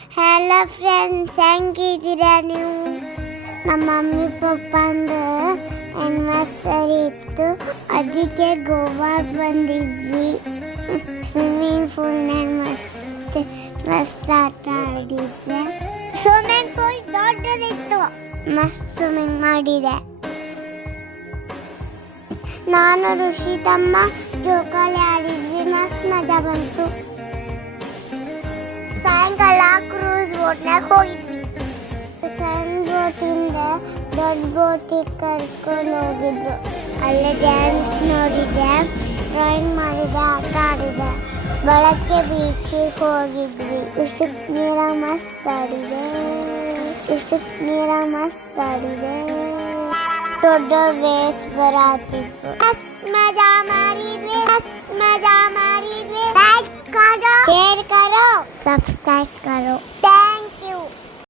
Hello friends, ಹೆಂಗಿದ್ದೀರಾ ನೀವು? ನಮ್ಮ mummy ಪಪ್ಪಂದು anniversary ಇತ್ತು, ಅದಕ್ಕೆ ಗೋವಾಗೆ ಬಂದಿದ್ವಿ. ಸ್ವಿಮ್ಮಿಂಗ್ ಪೂಲ್ನಾಗ ಮಸ್ತ್ ಆಟ ಆಡಿದ್ದೆ. ಸ್ವಿಮ್ಮಿಂಗ್ ಪೂಲ್ ದೊಡ್ಡದಿತ್ತು, ಮಸ್ತ್ ಸ್ವಿಮ್ಮಿಂಗ್ ಮಾಡಿದೆ. ನಾನು ಋಷಿತಮ್ಮ ಜೋಕಾಲಿ ಆಡಿದ್ವಿ, ಮಸ್ತ್ ಮಜಾ ಬಂತು. ಸಾಯಂಕಾಲ ಕ್ರೂಸ್ ಬೋಟ್ನಾಗ ಹೋಗಿದ್ವಿ. ಸಣ್ಣ ಬೋಟಿಂದ ದೊಡ್ಡ ಬೋಟಿಗೆ ಕರ್ಕೊಂಡು ಹೋಗಿದ್ರು. ಅಲ್ಲೇ ಡ್ಯಾನ್ಸ್ ನೋಡಿದೆ, ಡ್ರಾಯಿಂಗ್ ಮಾಡಿದೆ, ಆಟ ಆಡಿದೆ. ಬೆಳಗ್ಗೆ ಬೀಚಿಗೆ ಹೋಗಿದ್ವಿ. ಇಸುಕ್ ನೀರಾಗ ಮಸ್ತ್ ಆಡಿದೆ. ದೊಡ್ಡ ವೇವ್ಸ್ ಬರತ್ತಿದ್ವು. ಮಜಾ ಮಾಡಿದ್ವಿ. ಲೈಕ್ करो, शेयर करो, सब्सक्राइब करो.